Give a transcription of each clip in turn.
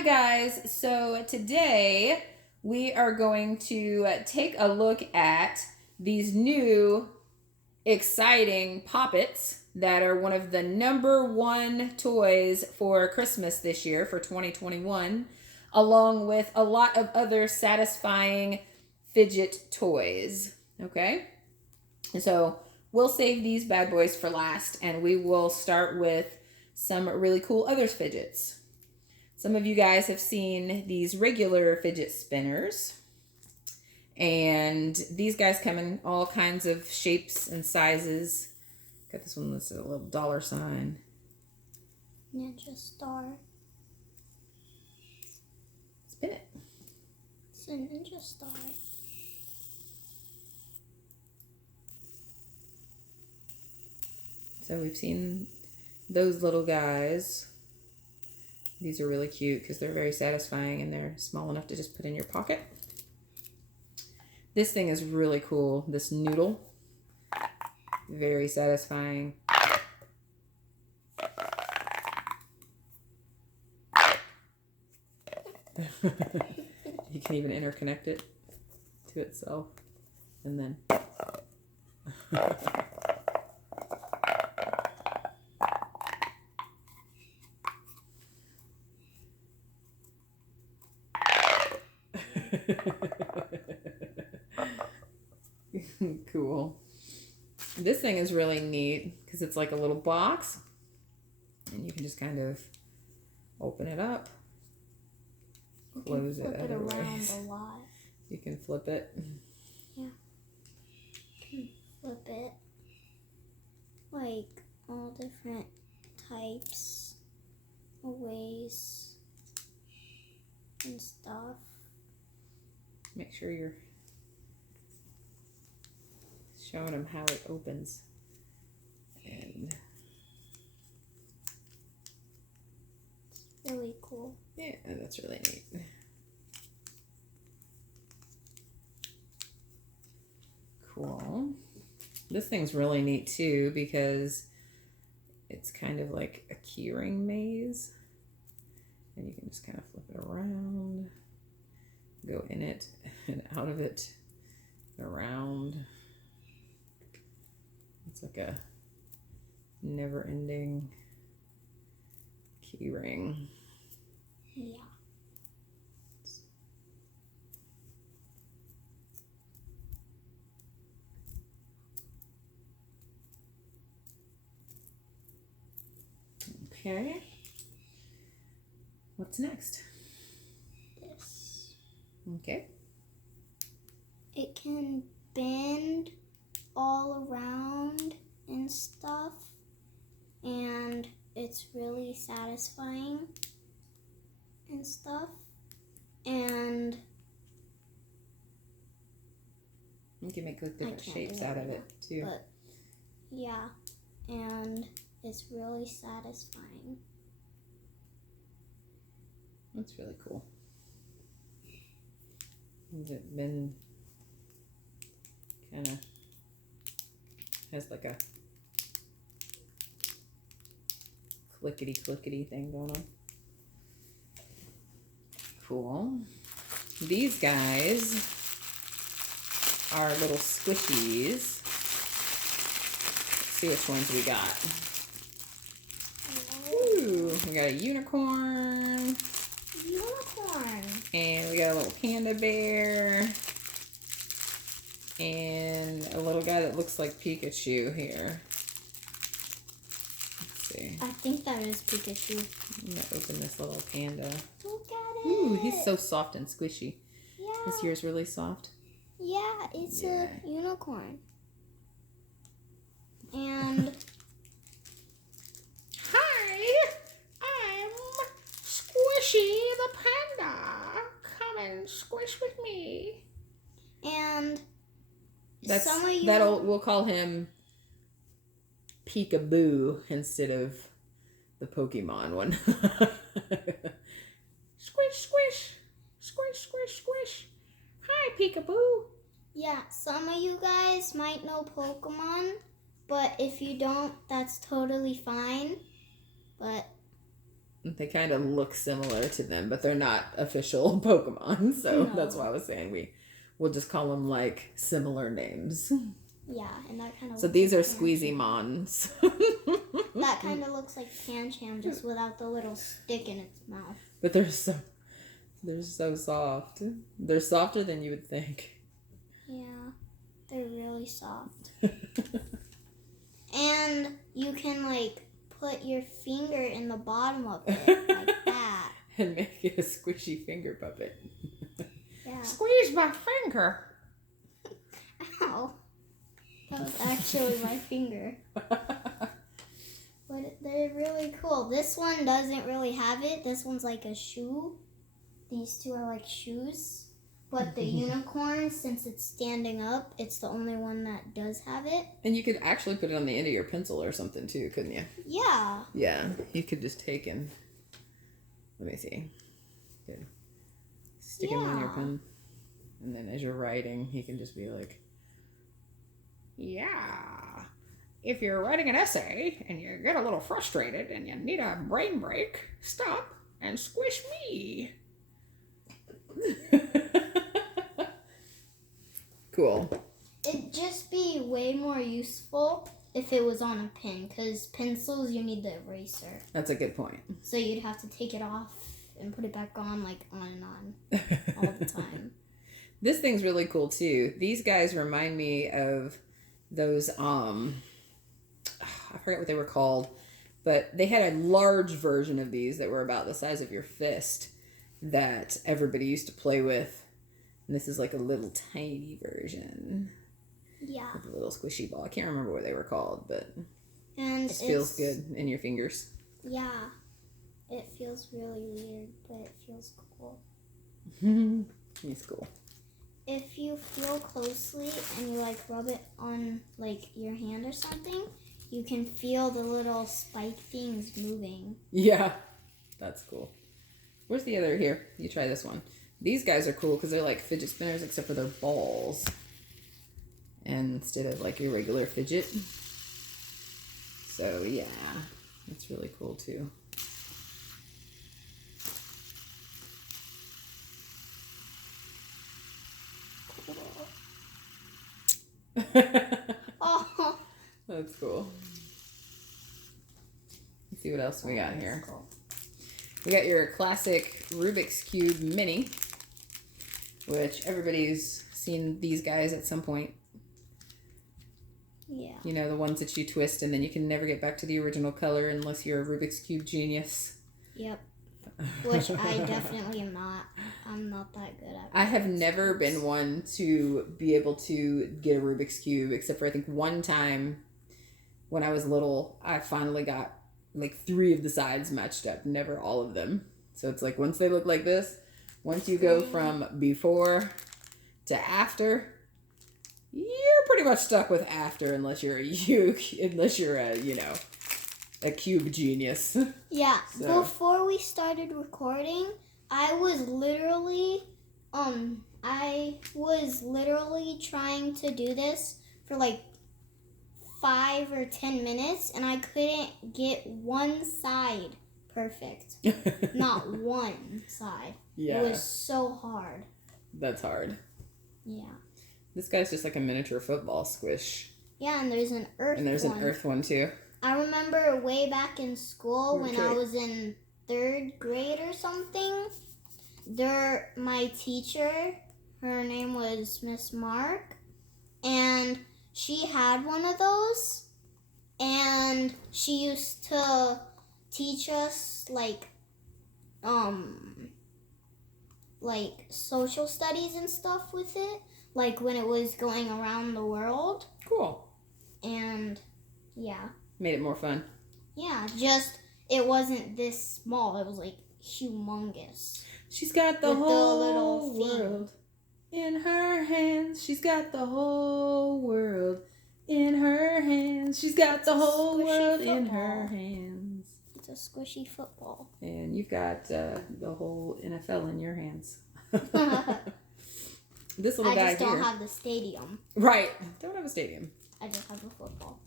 Hi guys, so today we are going to take a look at these new exciting Poppets that are one of the #1 toys for Christmas this year for 2021, along with a lot of other satisfying fidget toys. Okay, and so we'll save these bad boys for last, and we will start with some really cool other fidgets. Some of you guys have seen these regular fidget spinners, and these guys come in all kinds of shapes and sizes. Got this one that's a little dollar sign. Ninja star. Spin it. It's a ninja star. So we've seen those little guys. These are really cute because they're very satisfying and they're small enough to just put in your pocket. This thing is really cool. This noodle. Very satisfying. You can even interconnect it to itself. And then... Cool. This thing is really neat because it's like a little box and you can just kind of open it up, close it Flip it around ways. a lot. You can flip it. Yeah. Flip it. Like all different types of ways and stuff. Make sure you're showing them how it opens. And it's really cool. yeah, that's really neat. Cool. This thing's really neat too because it's kind of like a keyring maze. And you can just kind of flip it around, go in it and out of it, around. It's like a never-ending key ring. Yeah. Okay. What's next? This. Okay. It can bend all around and stuff, and it's really satisfying and stuff. And You can make like different can't shapes do it out of right it too. but yeah, and it's really satisfying. That's really cool. Has it been kind of has like a clickety thing going on? Cool. These guys are little squishies. Let's see which ones we got. Ooh, we got a unicorn. Unicorn. And we got a little panda bear. And a little guy that looks like Pikachu here. Let's see. I think that is Pikachu. I'm gonna open this little panda. Look at it. Ooh, he's so soft and squishy. Yeah. Is yours really soft? Yeah, it's Yeah. a unicorn. And hi, I'm Squishy the panda. Come and squish with me. and That's some of you we'll call him Peekaboo instead of the Pokemon one. Squish, squish, squish, squish, squish. Hi, Peekaboo. Yeah, some of you guys might know Pokemon, but if you don't, that's totally fine. But They kind of look similar to them, but they're not official Pokemon. So No. that's why I was saying we'll just call them like similar names. Yeah, and that kind of. So these are Squeezy-Mons. That kind of looks like Pancham, just without the little stick in its mouth. But they're so soft. They're softer than you would think. Yeah, they're really soft. And you can like put your finger in the bottom of it like that. And make it a squishy finger puppet. Yeah. Squeeze my finger. Ow. That was actually my finger. But they're really cool. This one doesn't really have it. This one's like a shoe. These two are like shoes. But the unicorn, since it's standing up, it's the only one that does have it. And you could actually put it on the end of your pencil or something too, couldn't you? Yeah. Yeah, you could just take and, let me see. Good. Stick him on your pen. And then as you're writing, he can just be like, yeah. If you're writing an essay and you get a little frustrated and you need a brain break, stop and squish me. Cool. It'd just be way more useful if it was on a pen, because pencils, you need the eraser. That's a good point. So you'd have to take it off and put it back on, like on and on all the time. This thing's really cool too. These guys remind me of those, I forget what they were called, but they had a large version of these that were about the size of your fist that everybody used to play with. And this is like a little tiny version. Yeah. With a little squishy ball. I can't remember what they were called, but And it feels good in your fingers. Yeah. It feels really weird, but it feels cool. It's cool. If you feel closely and you like rub it on like your hand or something, you can feel the little spike things moving. Yeah, that's cool. Where's the other? Here, you try this one. These guys are cool because they're like fidget spinners except for their balls. And instead of like your regular fidget. So yeah, that's really cool too. Oh, That's cool. Let's see what else we got here. cool. We got your classic Rubik's Cube Mini, which everybody's seen these guys at some point. Yeah. You know, the ones that you twist and then you can never get back to the original color unless you're a Rubik's Cube genius. Yep. Which I definitely am not. I'm not that good at. I have never been one to be able to get a Rubik's Cube, except for I think one time when I was little, I finally got like 3 of the sides matched up, never all of them. So it's like once they look like this, once you go from before to after, you're pretty much stuck with after unless you're a a cube genius. Yeah. So. Before we started recording, I was literally trying to do this for like 5 or 10 minutes, and I couldn't get one side perfect. Not one side. Yeah. It was so hard. That's hard. Yeah. This guy's just like a miniature football squish. Yeah, and there's an earth And there's one. an earth one too. I remember way back in school when I Okay. was in 3rd grade or something, my teacher, her name was Miss Mark, and she had one of those, and she used to teach us like social studies and stuff with it, like when it was going around the world. Cool. And yeah. Made it more fun. Yeah, just it wasn't this small. It was like humongous. She's got the With the whole little thing. world in her hands. She's got the whole world in her hands. She's got the whole Squishy world in football. her hands. It's a squishy football. And you've got the whole NFL in your hands. This little I guy just here. don't have the stadium. Right. Don't have a stadium. I just have the football.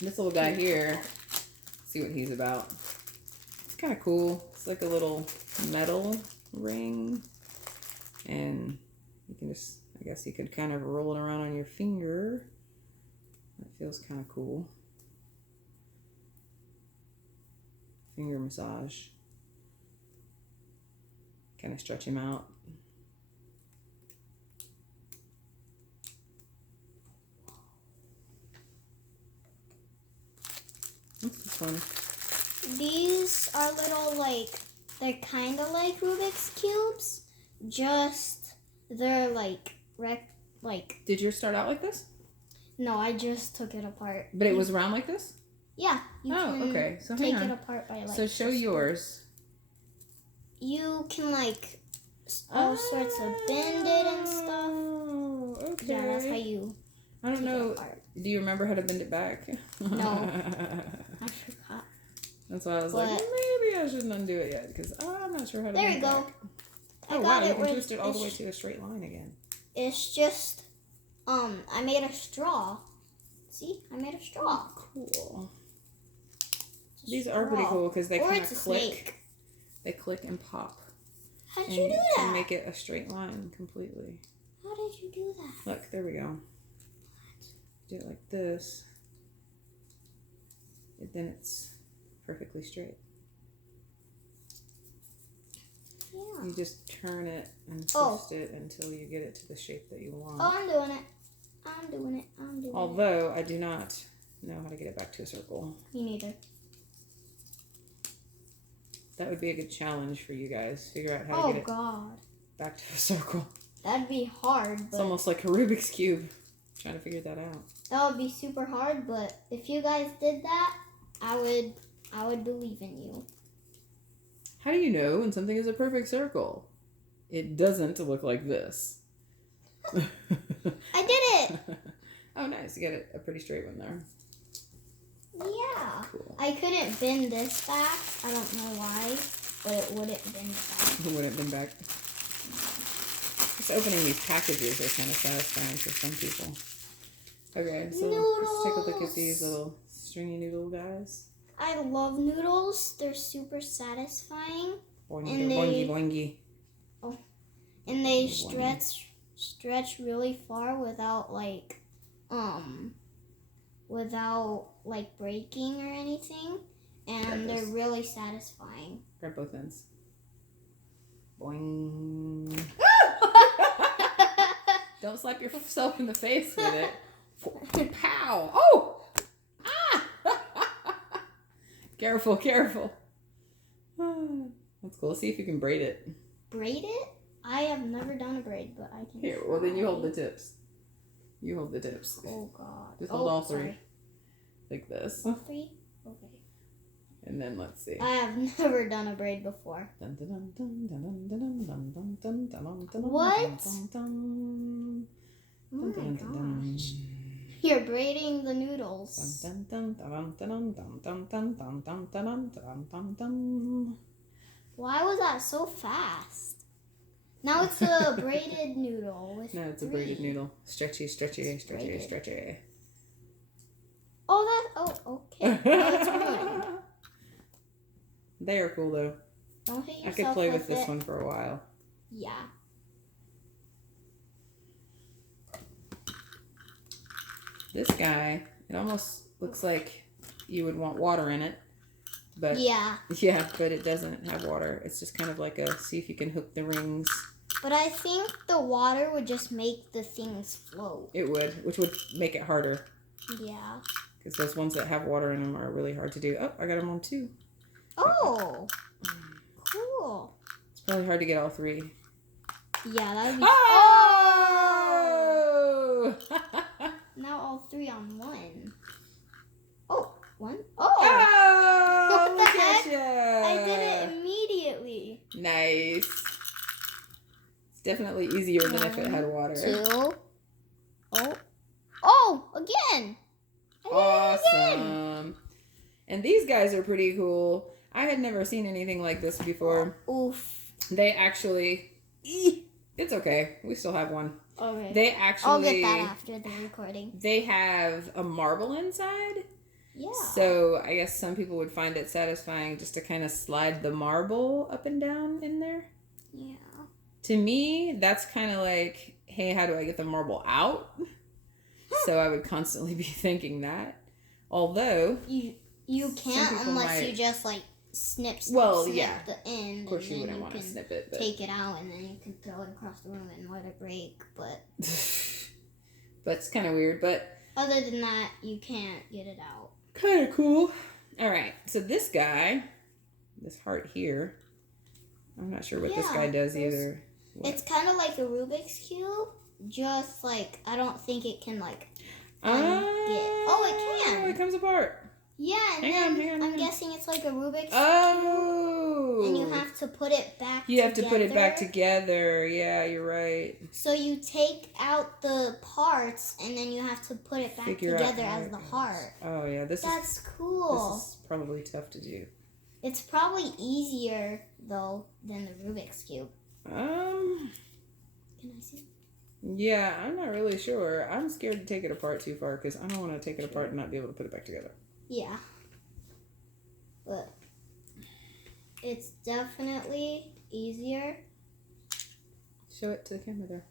This little guy here. See what he's about. It's kind of cool. It's like a little metal ring. And you can just, I guess you could kind of roll it around on your finger. That feels kind of cool. Finger massage. Kind of stretch him out. What's this one? These are little, like, they're kind of like Rubik's Cubes, just they're like, Did yours start out like this? No, I just took it apart. But it was round like this? Yeah. You can okay. So take hang on. it apart by, like, So show yours. You can, like, all sorts of bend it and stuff. Oh, okay. Yeah, that's how you I don't take know. it apart. Do you remember how to bend it back? No. I forgot. That's why I was like, maybe I shouldn't undo it yet because I'm not sure how to There bend you it go. back. I Oh, got wow. it You can with- twist it all the way to a straight line again. It's just, I made a straw. See? I made a straw. Cool. It's a These are pretty straw. cool because they Or kind it's of a click. snake. They click and pop. How'd And you do can that? make it a straight line completely. How did you do that? Look, there we go. Do it like this. And then it's perfectly straight. Yeah. You just turn it and twist it until you get it to the shape that you want. Oh, I'm doing it. I'm doing it. I'm doing it. Although I do not know how to get it back to a circle. Me neither. That would be a good challenge for you guys. Figure out how to Oh, get it God. back to a circle. That'd be hard, It's but almost like a Rubik's Cube. Trying to figure that out. that would be super hard, but if you guys did that, I would believe in you. How do you know when something is a perfect circle? It doesn't look like this. I did it! Oh, nice. You got a pretty straight one there. Yeah. Cool. I couldn't bend this back. I don't know why, but it wouldn't bend back. Who would have been back? Just opening these packages are kind of satisfying for some people. Okay, so let's take a look at these little stringy noodle guys. I love noodles. They're super satisfying. Boingy, And boingy, boingy. And they Boingy. stretch really far without breaking or anything. And Got they're this. really satisfying. Grab both ends. Boing. Don't slap yourself in the face with it. Pow! Oh! Ah! Careful, careful. That's cool. See if you can braid it. Braid it? I have never done a braid, but I can. Here, well then you hold the try. tips. You hold the tips. Oh God. Just hold all three. Sorry. Like this. All three? Okay. And then let's see. I have never done a braid before. What? Oh my gosh. You're braiding the noodles. Why was that so fast? Now it's a braided noodle with No, it's a three. braided noodle. Stretchy, stretchy, stretchy, braided. stretchy. Oh, okay. Now it's ruined. They are cool though. Don't hit I yourself could play with it. this one for a while. Yeah. This guy, it almost looks like you would want water in it. But Yeah. yeah, but it doesn't have water. It's just kind of like a see if you can hook the rings. But I think the water would just make the things float. It would, which would make it harder. Yeah. Because those ones that have water in them are really hard to do. Oh, I got them on two. Oh. Cool. It's probably hard to get all three. Yeah, that would be. Oh! Now all three on one. Oh, one. Oh. Oh! What the Look at heck? ya. I did it immediately. Nice. It's definitely easier than if it had water. 2. Oh, again. I did it again. Awesome. And these guys are pretty cool. I had never seen anything like this before. Oof. They actually, it's okay. We still have one. Okay. They actually, I'll get that after the recording. they have a marble inside, Yeah. So I guess some people would find it satisfying just to kind of slide the marble up and down in there. Yeah. To me, that's kind of like, hey, how do I get the marble out? So I would constantly be thinking that. Although you can't unless you just like snip the end. Of course, you and wouldn't then want to snip it. But... take it out, and then you can throw it across the room and let it break. But it's kind of weird. But other than that, you can't get it out. Kind of cool. All right. So this guy, this heart here, I'm not sure what this guy does either. It's kind of like a Rubik's Cube. Just like, I don't think it can like it can. It comes apart. Yeah, and then I'm guessing it's like a Rubik's Cube. And you have to put it back together. You have to put it back together. Yeah, you're right. So you take out the parts, and then you have to put it back together as the heart. Oh, yeah. That's cool. This is probably tough to do. It's probably easier, though, than the Rubik's Cube. Can I see? Yeah, I'm not really sure. I'm scared to take it apart too far because I don't want to take it apart and not be able to put it back together. Yeah. But it's definitely easier. Show it to the camera there.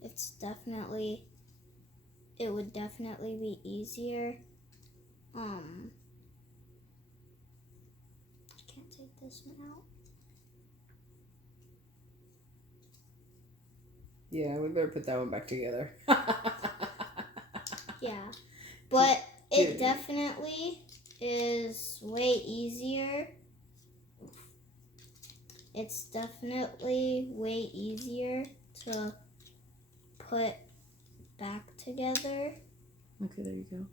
It would definitely be easier. I can't take this one out. Yeah, we better put that one back together. Yeah. But it definitely is way easier. It's definitely way easier to put back together. Okay, there you go.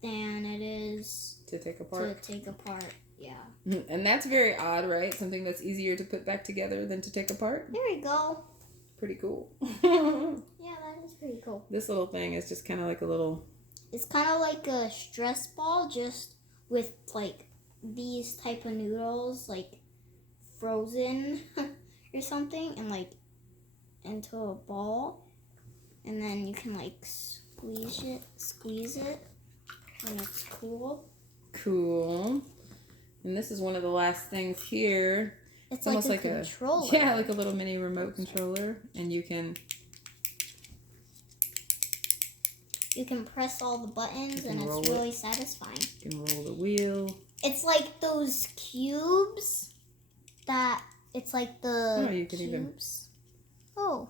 Than it is to take apart. Yeah. And that's very odd, right? Something that's easier to put back together than to take apart. There we go. Pretty cool. Yeah, that is pretty cool. This little thing is just kind of like a little... It's kind of like a stress ball, just with like these type of noodles, like frozen or something, and like into a ball, and then you can like squeeze it, and it's cool. Cool. And this is one of the last things here. It's almost like a controller. Yeah, like a little mini remote controller, and you can press all the buttons, and it's really satisfying. You can roll the wheel. It's like those cubes that it's like the cubes. Oh,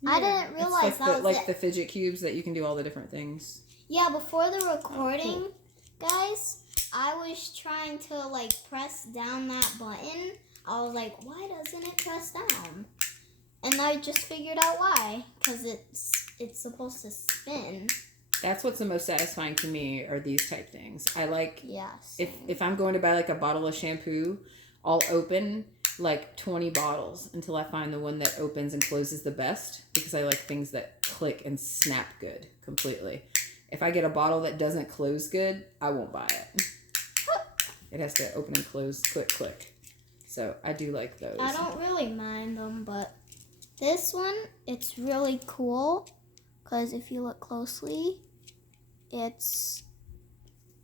yeah. I didn't realize that was the fidget cubes that you can do all the different things. Yeah, before the recording, guys, I was trying to like press down that button. I was like, why doesn't it press down? And I just figured out why, because it's supposed to spin. That's what's the most satisfying to me are these type things. I like, yes. If I'm going to buy like a bottle of shampoo, I'll open like 20 bottles until I find the one that opens and closes the best, because I like things that click and snap good completely. If I get a bottle that doesn't close good, I won't buy it. It has to open and close, click, click. So I do like those. I don't really mind them, but this one, it's really cool because if you look closely, it's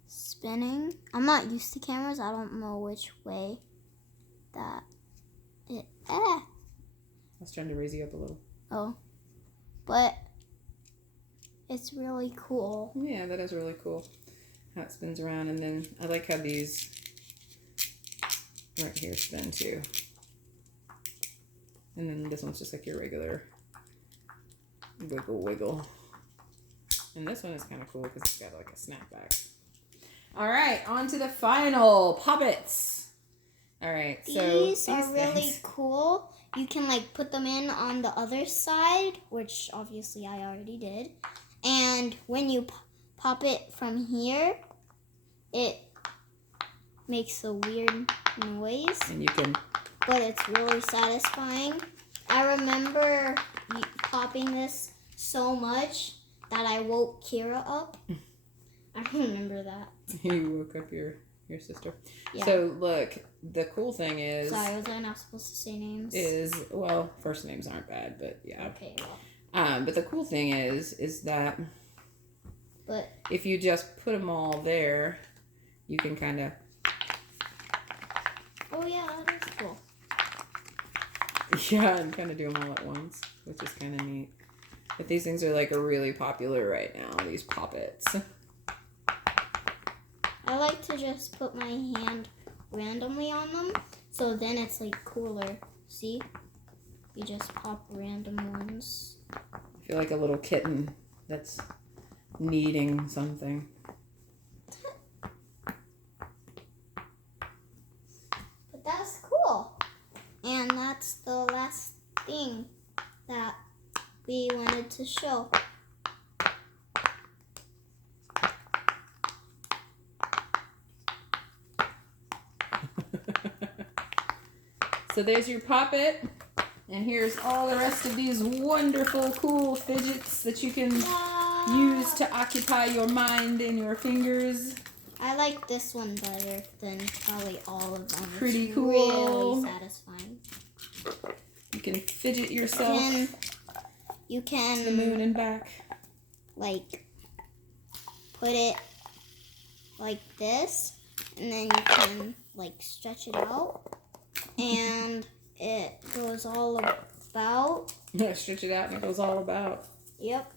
spinning. I'm not used to cameras. I don't know which way that it... I was trying to raise you up a little. Oh. But it's really cool. Yeah, that is really cool. How it spins around, and then I like how these right here spin too. And then this one's just like your regular wiggle. And this one is kind of cool because it's got like a snapback. All right, on to the final poppets. All right, so these are really cool. You can like put them in on the other side, which obviously I already did. And when you pop it from here, it makes a weird noise. And you can... But it's really satisfying. I remember popping this so much that I woke Kira up. I remember that. You woke up your sister. Yeah. So look, the cool thing is... Sorry, was I not supposed to say names? Well, first names aren't bad, but yeah. Okay, well. But the cool thing is that But if you just put them all there, you can kind of... Oh yeah, that is cool. Yeah, and kind of do them all at once, which is kind of neat. But these things are like really popular right now, these poppets. I like to just put my hand randomly on them, so then it's like cooler. See? You just pop random ones. I feel like a little kitten that's needing something. But that's cool. And that's the last thing that we wanted to show. So there's your poppet. And here's all the rest of these wonderful, cool fidgets that you can use to occupy your mind and your fingers. I like this one better than probably all of them. Pretty it's cool. Really satisfying. You can fidget yourself You can to the moon and back. Like put it like this, and then you can like stretch it out, and it goes all about. Yeah, stretch it out and it goes all about. Yep.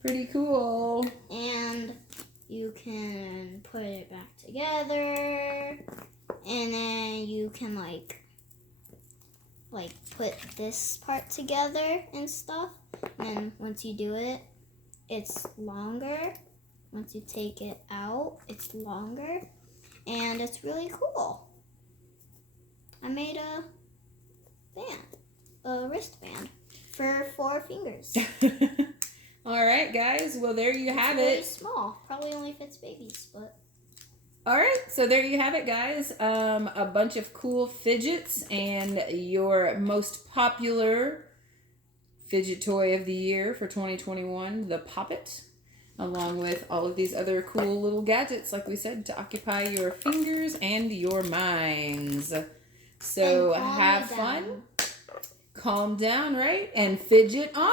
Pretty cool. And you can put it back together, and then you can like put this part together and stuff. And then once you do it, it's longer. Once you take it out, it's longer, and it's really cool. I made a wristband for 4 fingers. All right, guys. Well, there you have It's really it. small. Probably only fits babies, but. All right, so there you have it, guys. A bunch of cool fidgets and your most popular fidget toy of the year for 2021, the Poppet, along with all of these other cool little gadgets, like we said, to occupy your fingers and your minds. So have fun, calm down, right? And fidget on.